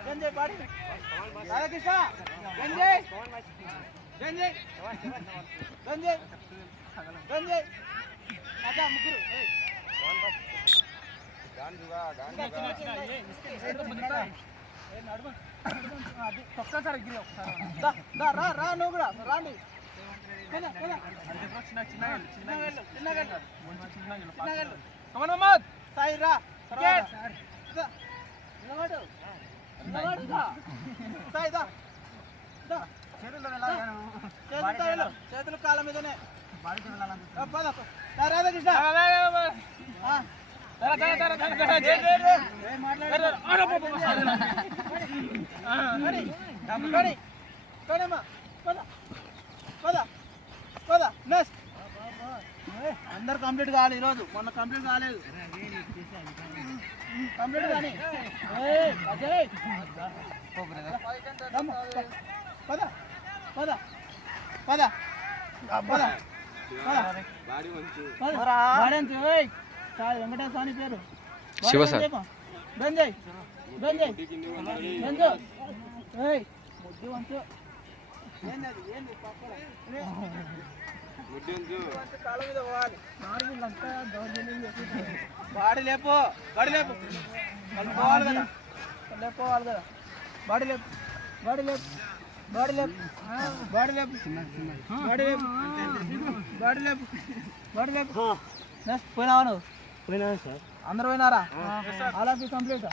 గంజయ్ పాడి రాధాకృష్ణ గంజయ్ గంజయ్ గంజయ్ గంజయ్ అదా ముగ్గురు రా నువ్వు కూడా రాండి సాయి రా చేతులు కాళ్ళ మీదనే రాధాకృష్ణ అందరు కంప్లీట్ కావాలి ఈరోజు మొన్న కంప్లీట్ కాలేదు కంప్లీట్ కానీ పద పద పద పద వెంకటేశ్వర స్వామి పేరు గంజయ్ గంజయ్ గంజు ముద్దు వంచు కాళ్ళ మీద పోవాలి బాడీ లేపు బాడీ లేపు పోవాలి కదా లేకపోవాలి కదా బాడీ లేపు బాడీ లేపు బాడీ లేపు బాడీ లేపు బాడీ లేపు బాడీ లేపు బాడీ లేపు పోయినావా నువ్వు? పోయినా సార్ అందరు పోయినారా? All of you complete.